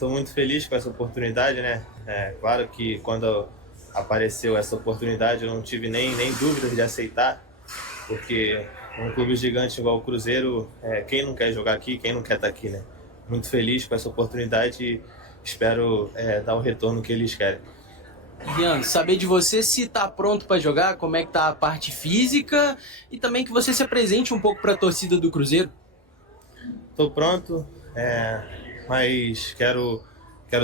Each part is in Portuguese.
Estou muito feliz com essa oportunidade, né? Claro que quando apareceu essa oportunidade eu não tive nem dúvidas de aceitar, porque um clube gigante igual o Cruzeiro, quem não quer jogar aqui, quem não quer estar aqui, né? Muito feliz com essa oportunidade e espero dar o retorno que eles querem. Rian, saber de você se tá pronto para jogar, como é que tá a parte física e também que você se apresente um pouco para a torcida do Cruzeiro. Estou pronto, mas quero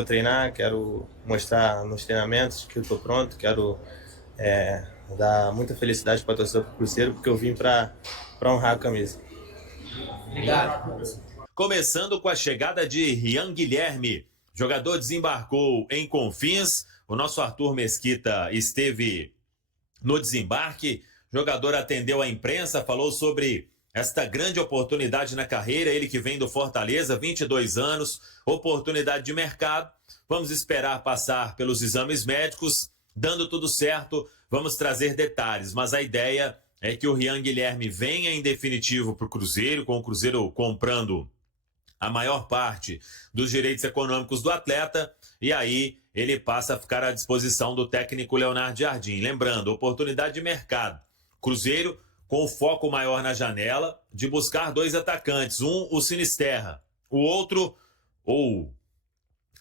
treinar, quero mostrar nos treinamentos que eu estou pronto, quero dar muita felicidade para a torcida do Cruzeiro, porque eu vim para honrar a camisa. Obrigado. Começando com a chegada de Rian Guilherme. O jogador desembarcou em Confins. O nosso Arthur Mesquita esteve no desembarque. O jogador atendeu a imprensa, falou sobre esta grande oportunidade na carreira. Ele que vem do Fortaleza, 22 anos, oportunidade de mercado. Vamos esperar passar pelos exames médicos. Dando tudo certo, vamos trazer detalhes. Mas a ideia é que o Rian Guilherme venha em definitivo para o Cruzeiro, com o Cruzeiro comprando a maior parte dos direitos econômicos do atleta, e aí ele passa a ficar à disposição do técnico Leonardo Jardim. Lembrando, oportunidade de mercado. Cruzeiro com foco maior na janela de buscar dois atacantes. Um, o Sinisterra. O outro, ou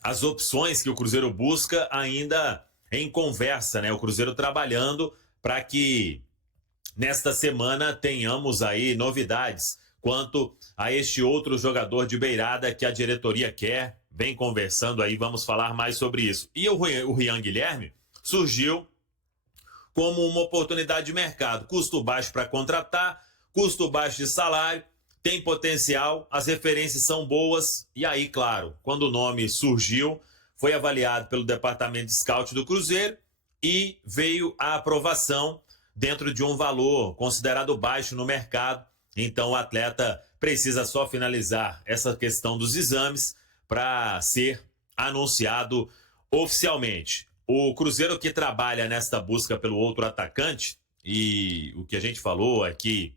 as opções que o Cruzeiro busca ainda em conversa, né? O Cruzeiro trabalhando para que nesta semana tenhamos aí novidades quanto a este outro jogador de beirada que a diretoria quer. Vem conversando aí, vamos falar mais sobre isso. E o Rian Guilherme surgiu como uma oportunidade de mercado. Custo baixo para contratar, custo baixo de salário, tem potencial, as referências são boas. E aí, claro, quando o nome surgiu, foi avaliado pelo departamento de scout do Cruzeiro e veio a aprovação dentro de um valor considerado baixo no mercado. Então o atleta precisa só finalizar essa questão dos exames para ser anunciado oficialmente. O Cruzeiro que trabalha nesta busca pelo outro atacante, e o que a gente falou aqui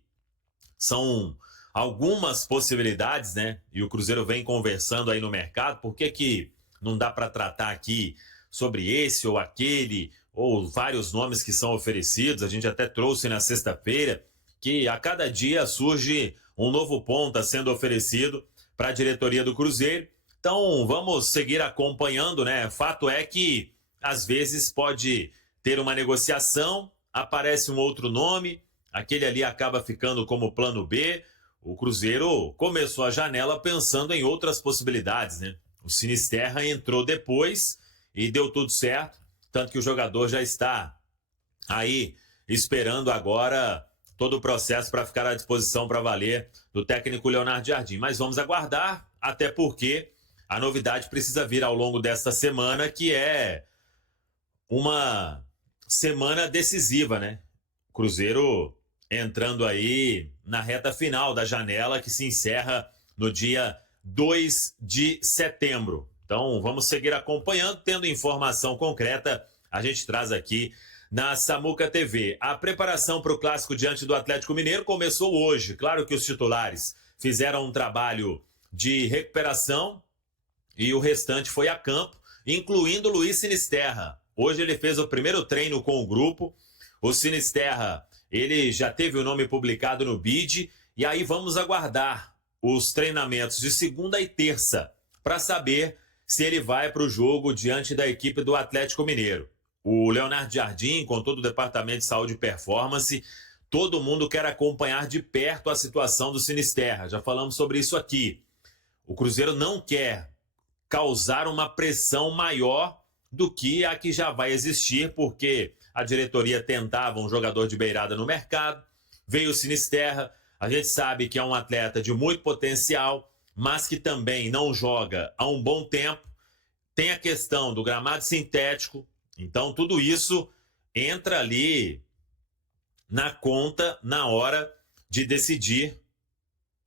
são algumas possibilidades, né? E o Cruzeiro vem conversando aí no mercado. Por que não dá para tratar aqui sobre esse ou aquele, ou vários nomes que são oferecidos? A gente até trouxe na sexta-feira que a cada dia surge um novo ponta sendo oferecido para a diretoria do Cruzeiro. Então vamos seguir acompanhando, né? Fato é que às vezes pode ter uma negociação, aparece um outro nome, aquele ali acaba ficando como plano B. O Cruzeiro começou a janela pensando em outras possibilidades, né? O Sinisterra entrou depois e deu tudo certo, tanto que o jogador já está aí esperando agora todo o processo para ficar à disposição para valer do técnico Leonardo Jardim. Mas vamos aguardar, até porque a novidade precisa vir ao longo desta semana, que é uma semana decisiva, né? Cruzeiro entrando aí na reta final da janela, que se encerra no dia 2 de setembro. Então vamos seguir acompanhando, tendo informação concreta, a gente traz aqui na Samuca TV. A preparação para o clássico diante do Atlético Mineiro começou hoje. Claro que os titulares fizeram um trabalho de recuperação e o restante foi a campo, incluindo Luiz Sinisterra. Hoje ele fez o primeiro treino com o grupo. O Sinisterra, ele já teve o nome publicado no BID, e aí vamos aguardar os treinamentos de segunda e terça para saber se ele vai para o jogo diante da equipe do Atlético Mineiro. O Leonardo Jardim, com todo o Departamento de Saúde e Performance, todo mundo quer acompanhar de perto a situação do Sinisterra. Já falamos sobre isso aqui. O Cruzeiro não quer causar uma pressão maior do que a que já vai existir, porque a diretoria tentava um jogador de beirada no mercado, veio o Sinisterra, a gente sabe que é um atleta de muito potencial, mas que também não joga há um bom tempo, tem a questão do gramado sintético, então tudo isso entra ali na conta na hora de decidir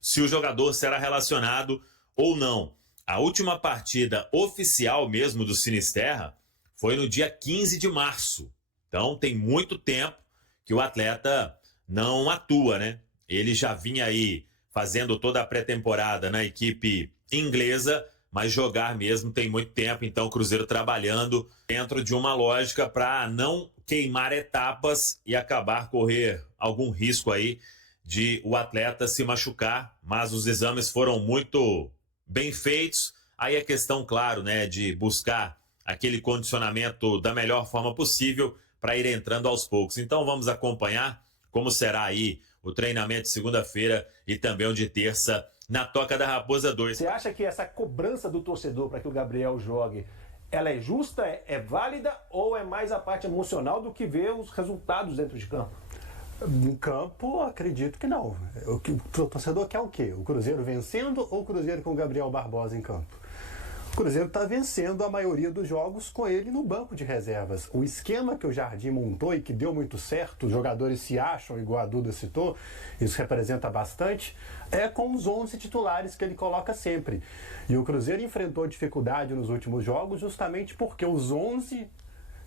se o jogador será relacionado ou não. A última partida oficial mesmo do Sinisterra foi no dia 15 de março. Então tem muito tempo que o atleta não atua, né? Ele já vinha aí fazendo toda a pré-temporada na equipe inglesa, mas jogar mesmo tem muito tempo, então o Cruzeiro trabalhando dentro de uma lógica para não queimar etapas e acabar correr algum risco aí de o atleta se machucar, mas os exames foram muito bem feitos. Aí é questão, claro, né, de buscar aquele condicionamento da melhor forma possível para ir entrando aos poucos. Então vamos acompanhar como será aí o treinamento de segunda-feira e também o de terça na Toca da Raposa 2. Você acha que essa cobrança do torcedor para que o Gabriel jogue, ela é justa, é válida ou é mais a parte emocional do que ver os resultados dentro de campo? Em campo, acredito que não. O torcedor quer o quê? O Cruzeiro vencendo ou o Cruzeiro com o Gabriel Barbosa em campo? O Cruzeiro está vencendo a maioria dos jogos com ele no banco de reservas. O esquema que o Jardim montou e que deu muito certo, os jogadores se acham, igual a Duda citou, isso representa bastante, é com os 11 titulares que ele coloca sempre. E o Cruzeiro enfrentou dificuldade nos últimos jogos justamente porque os 11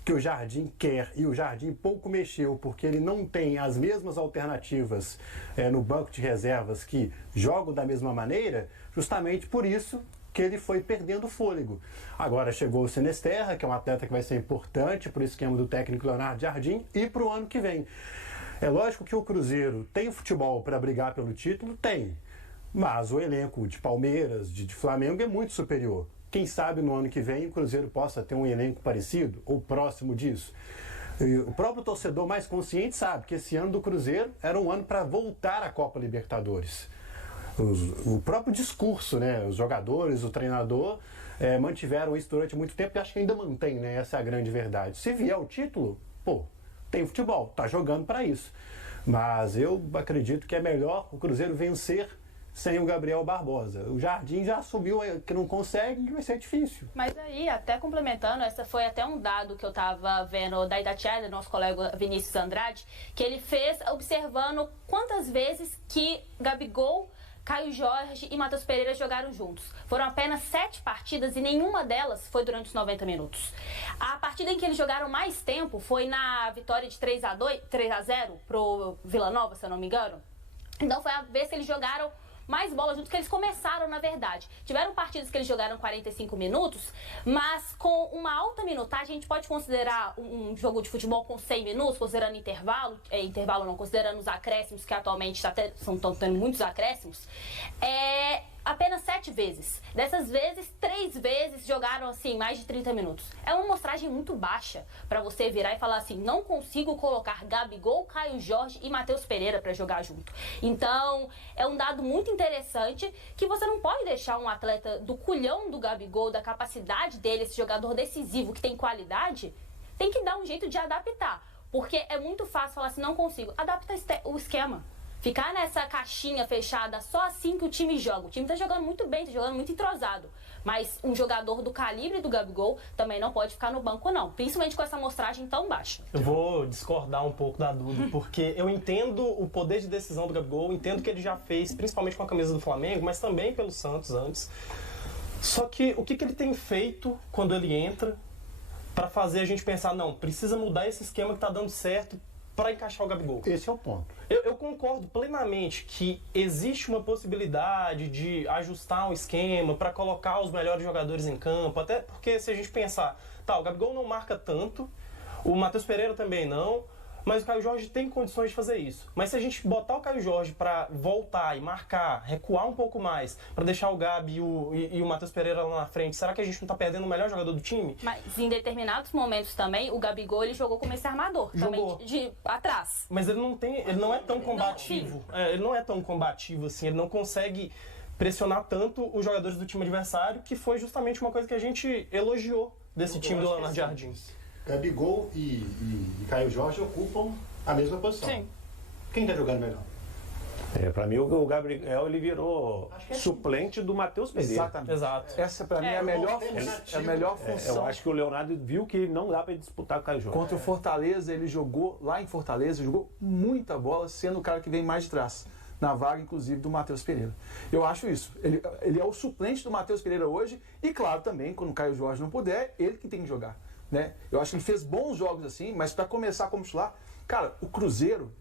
que o Jardim quer e o Jardim pouco mexeu, porque ele não tem as mesmas alternativas no banco de reservas que jogam da mesma maneira, justamente por isso que ele foi perdendo fôlego. Agora chegou o Sinisterra, que é um atleta que vai ser importante para o esquema do técnico Leonardo Jardim e para o ano que vem. É lógico que o Cruzeiro tem futebol para brigar pelo título? Tem. Mas o elenco de Palmeiras, de Flamengo é muito superior. Quem sabe no ano que vem o Cruzeiro possa ter um elenco parecido ou próximo disso. E o próprio torcedor mais consciente sabe que esse ano do Cruzeiro era um ano para voltar à Copa Libertadores. O próprio discurso, né? Os jogadores, o treinador mantiveram isso durante muito tempo e acho que ainda mantém, né? Essa é a grande verdade. Se vier o título, tem futebol, tá jogando para isso. Mas eu acredito que é melhor o Cruzeiro vencer sem o Gabriel Barbosa. O Jardim já assumiu que não consegue, que vai ser difícil. Mas aí, até complementando, essa foi até um dado que eu estava vendo da Itatiaia, do nosso colega Vinícius Andrade, que ele fez observando quantas vezes que Gabigol, Caio Jorge e Matheus Pereira jogaram juntos. Foram apenas 7 partidas e nenhuma delas foi durante os 90 minutos. A partida em que eles jogaram mais tempo foi na vitória de 3-0 pro Vila Nova, se eu não me engano. Então foi a vez que eles jogaram mais bola junto, que eles começaram, na verdade. Tiveram partidas que eles jogaram 45 minutos, mas com uma alta minutagem, a gente pode considerar um jogo de futebol com 100 minutos, considerando intervalo não, considerando os acréscimos, que atualmente estão tendo muitos acréscimos, apenas 7 vezes. Dessas vezes, 3 vezes jogaram assim mais de 30 minutos. É uma amostragem muito baixa para você virar e falar assim: não consigo colocar Gabigol, Caio Jorge e Matheus Pereira para jogar junto. Então, é um dado muito interessante que você não pode deixar um atleta do culhão do Gabigol, da capacidade dele, esse jogador decisivo que tem qualidade, tem que dar um jeito de adaptar. Porque é muito fácil falar assim: não consigo. Adapta o esquema. Ficar nessa caixinha fechada só assim que o time joga. O time tá jogando muito bem, tá jogando muito entrosado. Mas um jogador do calibre do Gabigol também não pode ficar no banco, não. Principalmente com essa amostragem tão baixa. Eu vou discordar um pouco da Duda, porque eu entendo o poder de decisão do Gabigol, entendo que ele já fez, principalmente com a camisa do Flamengo, mas também pelo Santos antes. Só que o que ele tem feito quando ele entra para fazer a gente pensar: não, precisa mudar esse esquema que tá dando certo para encaixar o Gabigol? Esse é o ponto. Eu concordo plenamente que existe uma possibilidade de ajustar um esquema para colocar os melhores jogadores em campo, até porque se a gente pensar, o Gabigol não marca tanto, o Matheus Pereira também não, mas o Caio Jorge tem condições de fazer isso. Mas se a gente botar o Caio Jorge para voltar e marcar, recuar um pouco mais, para deixar o Gabi e o Matheus Pereira lá na frente, será que a gente não tá perdendo o melhor jogador do time? Mas em determinados momentos também, o Gabigol ele jogou como esse armador, Jogou. também de atrás. Mas ele não é tão combativo. Ele não é tão combativo assim, ele não consegue pressionar tanto os jogadores do time adversário, que foi justamente uma coisa que a gente elogiou desse time do Leonardo Jardim. Gabigol e Caio Jorge ocupam a mesma posição. Sim. Quem está jogando melhor? Para mim, o Gabriel ele virou suplente do Matheus Pereira. Exatamente. Exato. Essa para mim é a melhor função. Eu acho que o Leonardo viu que não dá para disputar com o Caio Jorge. Contra o Fortaleza, ele jogou lá em Fortaleza, jogou muita bola, sendo o cara que vem mais de trás, na vaga, inclusive, do Matheus Pereira. Eu acho isso. Ele é o suplente do Matheus Pereira hoje e, claro, também, quando o Caio Jorge não puder, ele que tem que jogar. Né? Eu acho que ele fez bons jogos assim, mas para começar como titular, cara, o Cruzeiro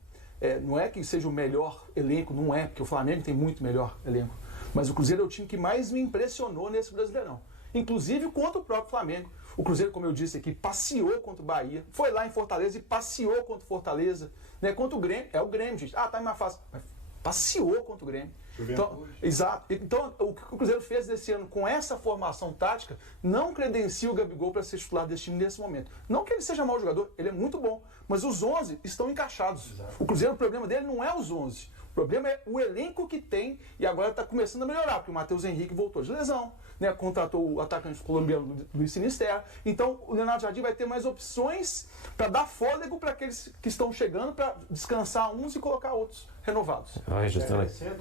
não é que seja o melhor elenco, não é, porque o Flamengo tem muito melhor elenco. Mas o Cruzeiro é o time que mais me impressionou nesse Brasileirão. Inclusive contra o próprio Flamengo. O Cruzeiro, como eu disse aqui, passeou contra o Bahia, foi lá em Fortaleza e passeou contra o Fortaleza, né? Contra o Grêmio, é o Grêmio, gente. Ah, tá mais fácil. Mas passeou contra o Grêmio. Então, exato. Então, o que o Cruzeiro fez desse ano com essa formação tática não credencia o Gabigol para ser titular desse time nesse momento. Não que ele seja mau jogador, ele é muito bom, mas os 11 estão encaixados. Exato. O Cruzeiro, o problema dele não é os 11. O problema é o elenco que tem e agora está começando a melhorar, porque o Matheus Henrique voltou de lesão, né? Contratou o atacante colombiano Luiz Sinisterra. Então o Leonardo Jardim vai ter mais opções para dar fôlego para aqueles que estão chegando, para descansar uns e colocar outros renovados.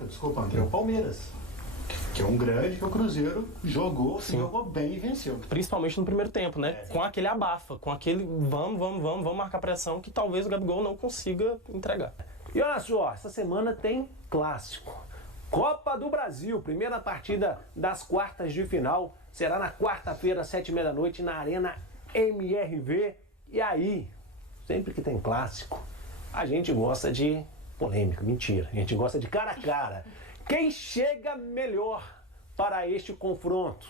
Desculpa, André, o Palmeiras, que é um grande que o Cruzeiro jogou bem e venceu. Principalmente no primeiro tempo, né? Com aquele abafa, com aquele vamos marcar pressão que talvez o Gabigol não consiga entregar. E olha só, essa semana tem clássico. Copa do Brasil, primeira partida das quartas de final. Será na quarta-feira, 7h30 na Arena MRV. E aí, sempre que tem clássico, a gente gosta de polêmica. Mentira, a gente gosta de cara a cara. Quem chega melhor para este confronto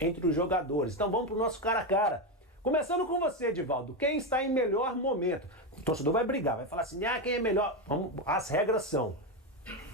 entre os jogadores? Então vamos para o nosso cara a cara. Começando com você, Edivaldo. Quem está em melhor momento? O torcedor vai brigar, vai falar assim, quem é melhor? As regras são,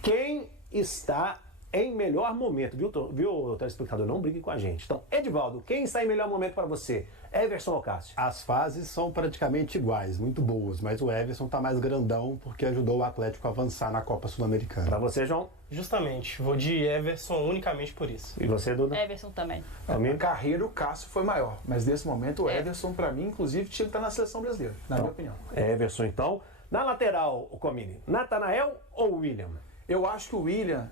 quem está em melhor momento, viu, telespectador? Não brigue com a gente. Então, Edivaldo, quem está em melhor momento para você? Everson ou Cássio? As fases são praticamente iguais, muito boas, mas o Everson está mais grandão porque ajudou o Atlético a avançar na Copa Sul-Americana. Para você, João? Justamente, vou de Everson unicamente por isso. E você, Duda? Everson também. A carreira, o Cássio foi maior, mas nesse momento o Everson, para mim, inclusive, tinha que estar na seleção brasileira, na minha opinião. Everson, então. Na lateral, o Comini, Natanael ou William? Eu acho que o William,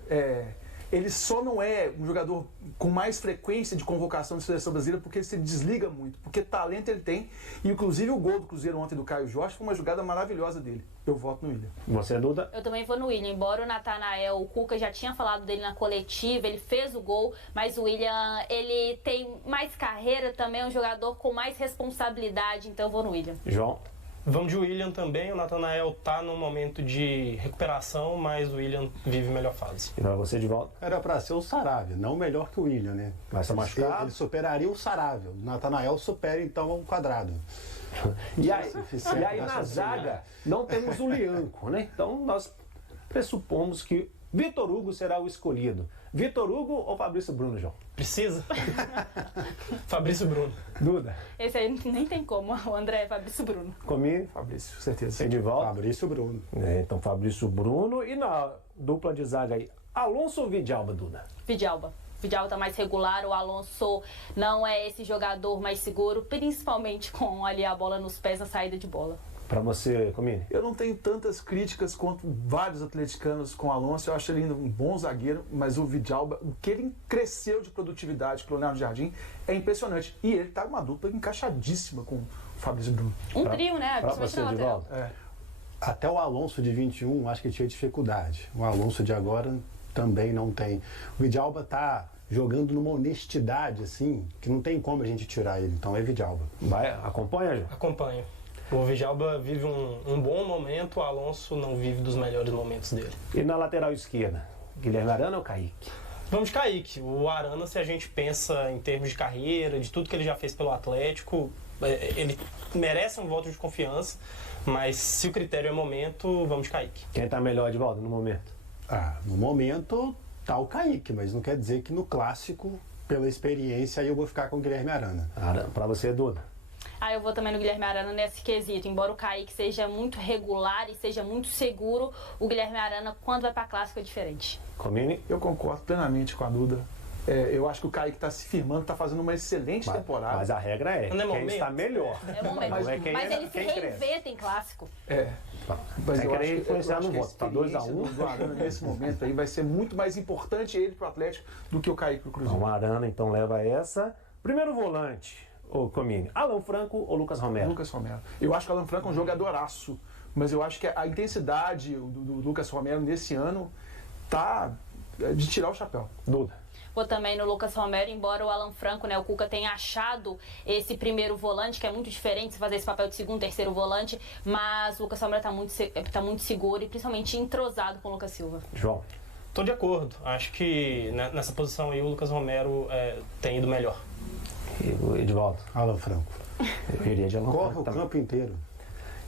ele só não é um jogador com mais frequência de convocação de seleção brasileira porque ele se desliga muito, porque talento ele tem, e inclusive o gol do Cruzeiro ontem do Caio Jorge foi uma jogada maravilhosa dele. Eu voto no William. Você, Duda? Eu também vou no William, embora o Natanael, o Cuca já tinha falado dele na coletiva, ele fez o gol, mas o William, ele tem mais carreira também, é um jogador com mais responsabilidade, então eu vou no William. João? Vamos de William também, o Natanael tá num momento de recuperação, mas o William vive melhor fase. E para você, de volta? Era para ser o Saravia, não melhor que o William, né? Vai ser machucado? Ele superaria o Saravia. O Natanael supera, então, o Quadrado. E aí na zaga, não temos o Lianco, né? Então, nós pressupomos que Vitor Hugo será o escolhido. Vitor Hugo ou Fabrício Bruno, João? Precisa? Fabrício Bruno. Duda? Esse aí nem tem como, o André é Fabrício Bruno. Comigo? Fabrício, certeza. Edivaldo? Fabrício Bruno. Então, Fabrício Bruno. E na dupla de zaga aí, Alonso ou Vidalba, Duda? Vidalba. Vidal tá mais regular, o Alonso não é esse jogador mais seguro, principalmente com ali a bola nos pés na saída de bola. Para você, Comini? Eu não tenho tantas críticas quanto vários atleticanos com o Alonso. Eu acho ele um bom zagueiro, mas o Vidalba, o que ele cresceu de produtividade com o Leonardo Jardim é impressionante. E ele tá uma dupla encaixadíssima com o Fabrício Bruno. Trio, né? Pra você, Edivaldo? Até o Alonso de 21, acho que tinha dificuldade. O Alonso de agora também não tem. O Vidalba tá jogando numa honestidade, assim, que não tem como a gente tirar ele. Então é Vidalba. Vai, acompanha, João? Acompanho. O Vidalba vive um bom momento, o Alonso não vive dos melhores momentos dele. E na lateral esquerda, Guilherme Arana ou Kaique? Vamos de Kaique. O Arana, se a gente pensa em termos de carreira, de tudo que ele já fez pelo Atlético, ele merece um voto de confiança, mas se o critério é momento, vamos de Kaique. Quem tá melhor, Edivaldo, no momento? No momento tá o Kaique, mas não quer dizer que no clássico, pela experiência, aí eu vou ficar com o Guilherme Arana. Para você, Duda? Eu vou também no Guilherme Arana nesse quesito. Embora o Kaique seja muito regular e seja muito seguro, o Guilherme Arana, quando vai para clássico, é diferente. Comini? Eu concordo plenamente com a Duda. Eu acho que o Kaique está se firmando, está fazendo uma excelente temporada. Mas a regra é quem está melhor. É momento. Mas ele se reinventa em clássico. Mas eu acho que influenciar no voto. Tá 2-1 do Arana nesse momento aí vai ser muito mais importante ele pro Atlético do que o Kaique pro Cruzeiro. O Arana então leva essa. Primeiro volante, o Comini. Alan Franco ou Lucas Romero? Lucas Romero. Eu acho que o Alan Franco é um jogadoraço, mas eu acho que a intensidade do Lucas Romero nesse ano tá de tirar o chapéu. Duda? Vou também no Lucas Romero, embora o Alan Franco, né, o Cuca tenha achado esse primeiro volante, que é muito diferente de fazer esse papel de segundo, terceiro volante, mas o Lucas Romero tá muito seguro e principalmente entrosado com o Lucas Silva. João? Tô de acordo. Acho que nessa posição aí o Lucas Romero tem ido melhor. E o Edivaldo? Alan Franco. Eu iria de Alan Corre Franco o também. campo inteiro.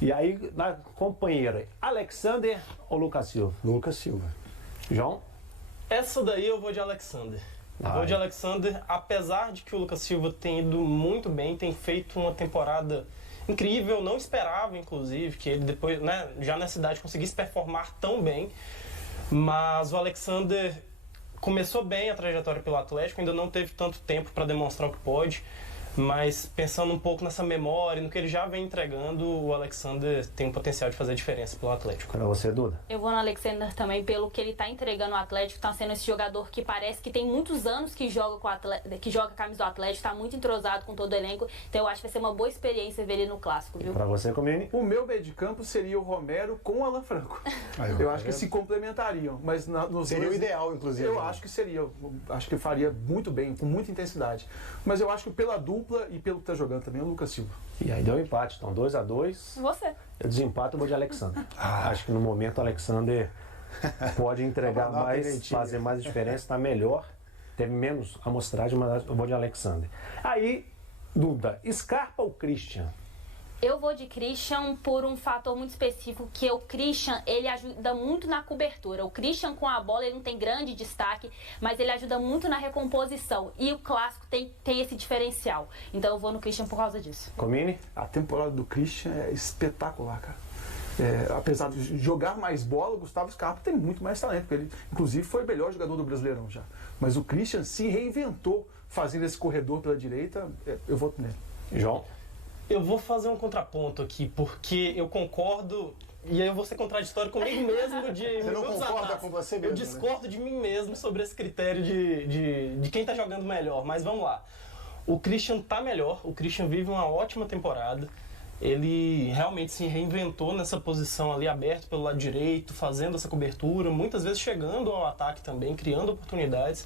E aí, na companheira, Alexander ou Lucas Silva? Lucas Silva. João? Essa daí eu vou de Alexander. Vou de Alexander, apesar de que o Lucas Silva tem ido muito bem, tem feito uma temporada incrível, não esperava, inclusive, que ele depois, né, já nessa idade conseguisse performar tão bem. Mas o Alexander começou bem a trajetória pelo Atlético, ainda não teve tanto tempo para demonstrar o que pode. Mas pensando um pouco nessa memória, no que ele já vem entregando, o Alexander tem um potencial de fazer diferença pelo Atlético. Para você, Duda? Eu vou no Alexander também, pelo que ele tá entregando ao Atlético, tá sendo esse jogador que parece que tem muitos anos que joga com que joga a camisa do Atlético, tá muito entrosado com todo o elenco, então eu acho que vai ser uma boa experiência ver ele no Clássico, viu? Para você, Comini? O meu meio de campo seria o Romero com o Alan Franco. Eu acho que se complementariam, mas nos Seria dois, o ideal, inclusive. Eu acho que seria. Acho que faria muito bem, com muita intensidade. Mas eu acho que pela dupla e pelo que tá jogando também, o Lucas Silva. E aí deu um empate, então 2-2. Você. Eu desempato, eu vou de Alexander. Acho que no momento o Alexander pode entregar Vamos dar uma mais, pimentinha. fazer mais diferença, está melhor. Teve menos amostragem, mas eu vou de Alexander. Aí, Duda, Scarpa ou Christian? Eu vou de Christian por um fator muito específico, que o Christian, ele ajuda muito na cobertura. O Christian com a bola, ele não tem grande destaque, mas ele ajuda muito na recomposição. E o Clássico tem esse diferencial. Então eu vou no Christian por causa disso. Comini? A temporada do Christian é espetacular, cara. Apesar de jogar mais bola, o Gustavo Scarpa tem muito mais talento, porque ele, inclusive, foi o melhor jogador do Brasileirão já. Mas o Christian se reinventou fazendo esse corredor pela direita, eu voto nele. João? Eu vou fazer um contraponto aqui, porque eu concordo, e aí eu vou ser contraditório comigo mesmo de Você não minutos concorda atrás. com você Eu mesmo, discordo de mim mesmo sobre esse critério de quem tá jogando melhor, mas vamos lá. O Christian tá melhor, o Christian vive uma ótima temporada, ele realmente se reinventou nessa posição ali, aberto pelo lado direito, fazendo essa cobertura, muitas vezes chegando ao ataque também, criando oportunidades,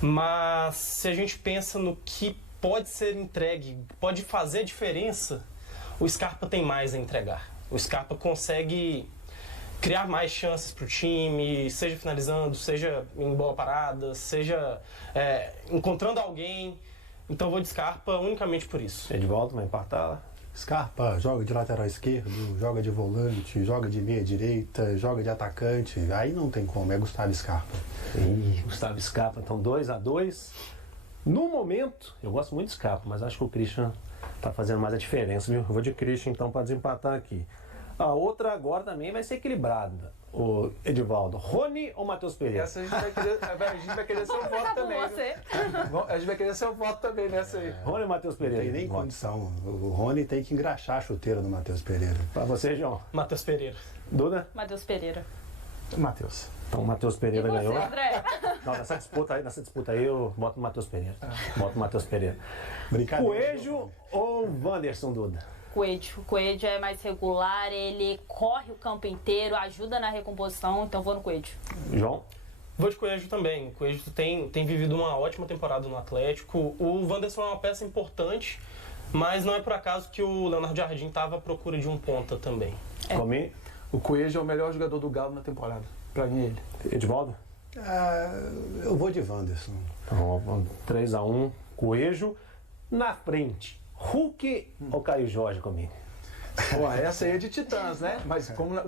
mas se a gente pensa no que pode ser entregue, pode fazer diferença, o Scarpa tem mais a entregar. O Scarpa consegue criar mais chances para o time, seja finalizando, seja em bola parada, seja encontrando alguém. Então eu vou de Scarpa unicamente por isso. Edivaldo, vai empatar. Scarpa joga de lateral esquerdo, joga de volante, joga de meia direita, joga de atacante. Aí não tem como, é Gustavo Scarpa. Ih, Gustavo Scarpa, então 2-2. No momento, eu gosto muito de Scarpa, mas acho que o Christian tá fazendo mais a diferença, viu? Eu vou de Christian então para desempatar aqui. A outra agora também vai ser equilibrada. O Edivaldo, Rony ou Matheus Pereira? Essa a gente vai querer seu voto também. Você. A gente vai querer seu voto também nessa aí. Rony ou Matheus Não Pereira? tem nem condição. O Rony tem que engraxar a chuteira do Matheus Pereira. Para você, João. Matheus Pereira. Duda? Matheus Pereira. Matheus. Então o Matheus Pereira E você, ganhou. André? Não, nessa disputa aí eu boto o Matheus Pereira. Boto o Matheus Pereira. Brincadeira. Coelho ou Wanderson, Duda? Coelho. O Coelho é mais regular, ele corre o campo inteiro, ajuda na recomposição, então vou no Coelho. João? Vou de Coelho também. O Coelho tem vivido uma ótima temporada no Atlético. O Wanderson é uma peça importante, mas não é por acaso que o Leonardo Jardim estava à procura de um ponta também. Comi? O Coelho é o melhor jogador do Galo na temporada. Pra mim, ele. Edivaldo? Eu vou de Wanderson. Então, 3-1, Coelho. Na frente, Hulk ou Caio Jorge comigo? Pô, essa aí é de titãs, né? Mas como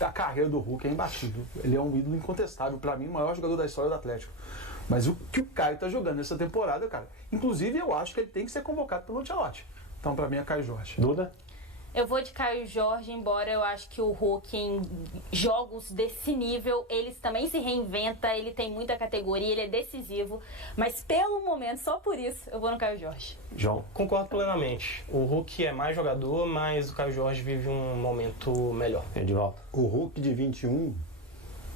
a carreira do Hulk é imbatível. Ele é um ídolo incontestável. Pra mim, o maior jogador da história do Atlético. Mas o que o Caio tá jogando nessa temporada, cara... Inclusive, eu acho que ele tem que ser convocado pelo Ancelotti. Então, pra mim, é Caio Jorge. Duda? Eu vou de Caio Jorge, embora eu acho que o Hulk em jogos desse nível, ele também se reinventa, ele tem muita categoria, ele é decisivo, mas pelo momento, só por isso, eu vou no Caio Jorge. João? Concordo plenamente. O Hulk é mais jogador, mas o Caio Jorge vive um momento melhor. Edivaldo? O Hulk de 21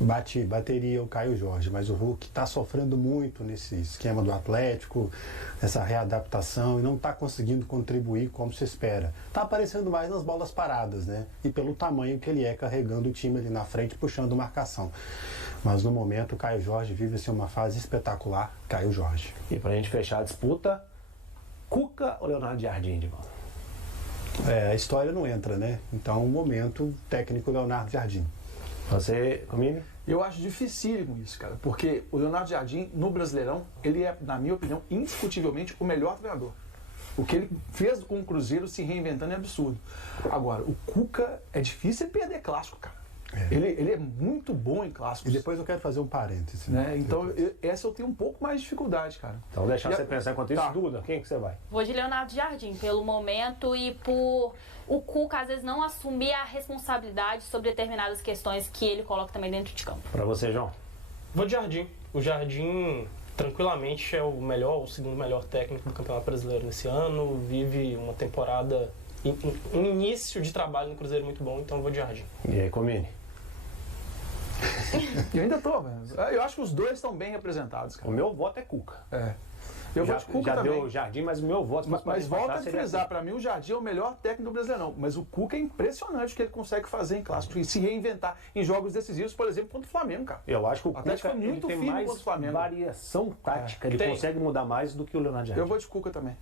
bateria o Caio Jorge, mas o Hulk está sofrendo muito nesse esquema do Atlético, essa readaptação, e não está conseguindo contribuir como se espera. Está aparecendo mais nas bolas paradas, né? E pelo tamanho que ele é carregando o time ali na frente, puxando marcação. Mas no momento o Caio Jorge vive assim, uma fase espetacular. Caio Jorge. E pra gente fechar a disputa, Cuca ou Leonardo Jardim, Edivaldo? A história não entra, né? Então o momento técnico Leonardo Jardim. Você, Comini? Eu acho dificílimo isso, cara, porque o Leonardo Jardim, no Brasileirão, ele é, na minha opinião, indiscutivelmente o melhor treinador. O que ele fez com o Cruzeiro se reinventando é absurdo. Agora, o Cuca, é difícil ele perder clássico, cara. Ele é muito bom em clássicos. E depois eu quero fazer um parêntese. Né? Então, essa eu tenho um pouco mais de dificuldade, cara. Então deixa você pensar enquanto isso. Tá. Duda, quem que você vai? Vou de Leonardo Jardim, pelo momento e por o Cuca às vezes não assumir a responsabilidade sobre determinadas questões que ele coloca também dentro de campo. Pra você, João? Vou de Jardim. O Jardim, tranquilamente, é o melhor, o segundo melhor técnico do Campeonato Brasileiro nesse ano. Vive uma temporada, um início de trabalho no Cruzeiro muito bom, então eu vou de Jardim. E aí, Comini? Eu ainda tô, velho. Eu acho que os dois estão bem representados, cara. O meu voto é Cuca. Eu vou de Cuca já também. deu o Jardim, mas o meu voto... Mas volta a frisar, pra mim o Jardim é o melhor técnico do Brasileirão. Mas o Cuca é impressionante o que ele consegue fazer em clássicos e se reinventar em jogos decisivos, por exemplo, contra o Flamengo, cara. Eu acho que o Atlético Cuca foi muito ele tem firme mais contra o Flamengo. variação tática, ele Tem. consegue mudar mais do que o Leonardo Jardim. Eu vou de Cuca também.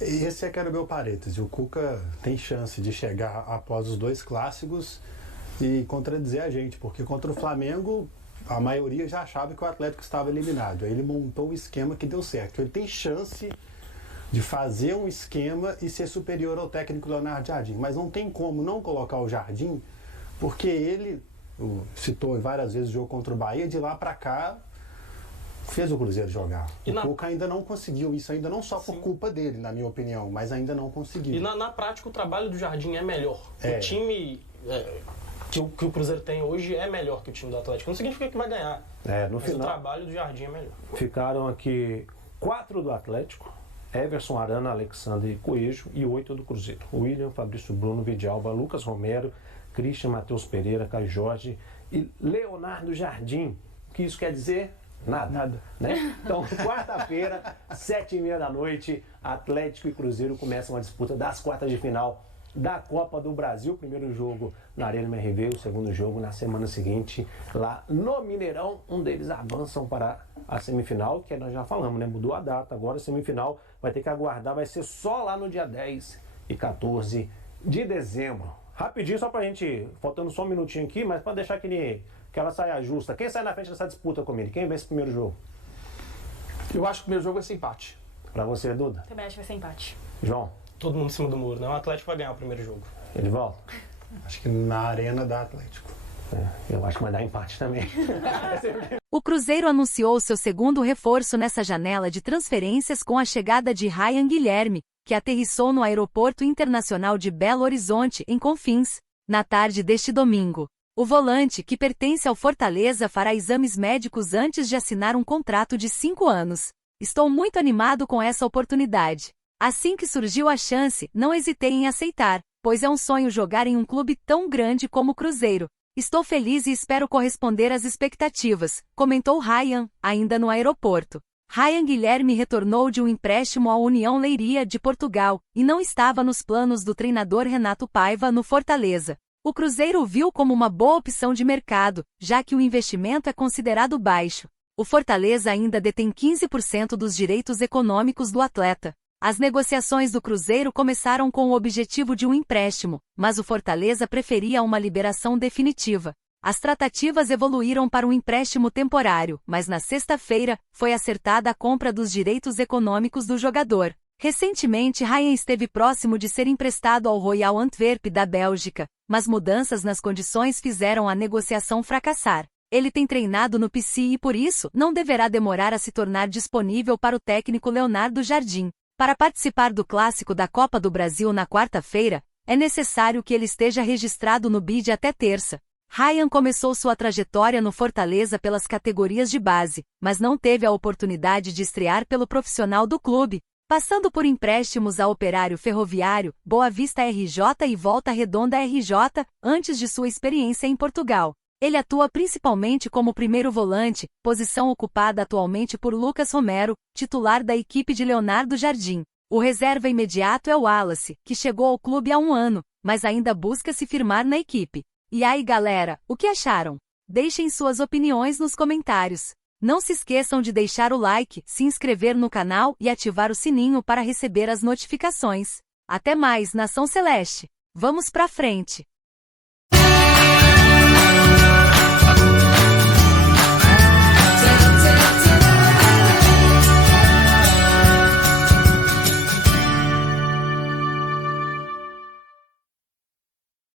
Esse é que era o meu parêntese. O Cuca tem chance de chegar após os dois clássicos e contradizer a gente, porque contra o Flamengo a maioria já achava que o Atlético estava eliminado. Aí ele montou um esquema que deu certo. Ele tem chance de fazer um esquema e ser superior ao técnico Leonardo Jardim, mas não tem como não colocar o Jardim, porque ele citou várias vezes o jogo contra o Bahia, de lá para cá fez o Cruzeiro jogar. O Cuca ainda não conseguiu isso, ainda não só por culpa dele, na minha opinião, mas ainda não conseguiu. E na prática o trabalho do Jardim é melhor. O time que o Cruzeiro tem hoje é melhor que o time do Atlético. Não significa que vai ganhar, no mas final, o trabalho do Jardim é melhor. ficaram aqui 4 do Atlético, Everson, Arana, Alexandre Coelho e 8 do Cruzeiro. William, Fabrício Bruno, Vidalva, Lucas Romero, Christian, Matheus Pereira, Caio Jorge e Leonardo Jardim. O que isso quer dizer? Nada. Né? Então, quarta-feira, 7h30 da noite, Atlético e Cruzeiro começam a disputa das quartas de final da Copa do Brasil. Primeiro jogo na Arena MRV, o segundo jogo na semana seguinte lá no Mineirão. Um deles avançam para a semifinal, que nós já falamos, né? Mudou a data, agora a semifinal vai ter que aguardar, vai ser só lá no dia 10 e 14 de dezembro. Rapidinho, só pra gente, faltando só um minutinho aqui, mas para deixar aquela saia justa. Quem sai na frente dessa disputa comigo? Quem vence o primeiro jogo? Eu acho que o primeiro jogo vai ser empate. Pra você, Duda? Também acho que vai ser empate. João? Todo mundo em cima do muro, né? O Atlético vai ganhar o primeiro jogo. Ele volta? Acho que na arena da Atlético. Eu acho que vai dar empate também. O Cruzeiro anunciou seu segundo reforço nessa janela de transferências com a chegada de Ryan Guilherme, que aterrissou no Aeroporto Internacional de Belo Horizonte, em Confins, na tarde deste domingo. O volante, que pertence ao Fortaleza, fará exames médicos antes de assinar um contrato de 5 anos. Estou muito animado com essa oportunidade. Assim que surgiu a chance, não hesitei em aceitar, pois é um sonho jogar em um clube tão grande como o Cruzeiro. Estou feliz e espero corresponder às expectativas, comentou Ryan, ainda no aeroporto. Ryan Guilherme retornou de um empréstimo à União Leiria de Portugal, e não estava nos planos do treinador Renato Paiva no Fortaleza. O Cruzeiro o viu como uma boa opção de mercado, já que o investimento é considerado baixo. O Fortaleza ainda detém 15% dos direitos econômicos do atleta. As negociações do Cruzeiro começaram com o objetivo de um empréstimo, mas o Fortaleza preferia uma liberação definitiva. As tratativas evoluíram para um empréstimo temporário, mas na sexta-feira, foi acertada a compra dos direitos econômicos do jogador. Recentemente, Ryan esteve próximo de ser emprestado ao Royal Antwerp da Bélgica, mas mudanças nas condições fizeram a negociação fracassar. Ele tem treinado no PC e por isso não deverá demorar a se tornar disponível para o técnico Leonardo Jardim. Para participar do Clássico da Copa do Brasil na quarta-feira, é necessário que ele esteja registrado no BID até terça. Ryan começou sua trajetória no Fortaleza pelas categorias de base, mas não teve a oportunidade de estrear pelo profissional do clube, passando por empréstimos a Operário Ferroviário, Boa Vista RJ e Volta Redonda RJ, antes de sua experiência em Portugal. Ele atua principalmente como primeiro volante, posição ocupada atualmente por Lucas Romero, titular da equipe de Leonardo Jardim. O reserva imediato é o Wallace, que chegou ao clube há 1 ano, mas ainda busca se firmar na equipe. E aí, galera, o que acharam? Deixem suas opiniões nos comentários. Não se esqueçam de deixar o like, se inscrever no canal e ativar o sininho para receber as notificações. Até mais, Nação Celeste! Vamos pra frente!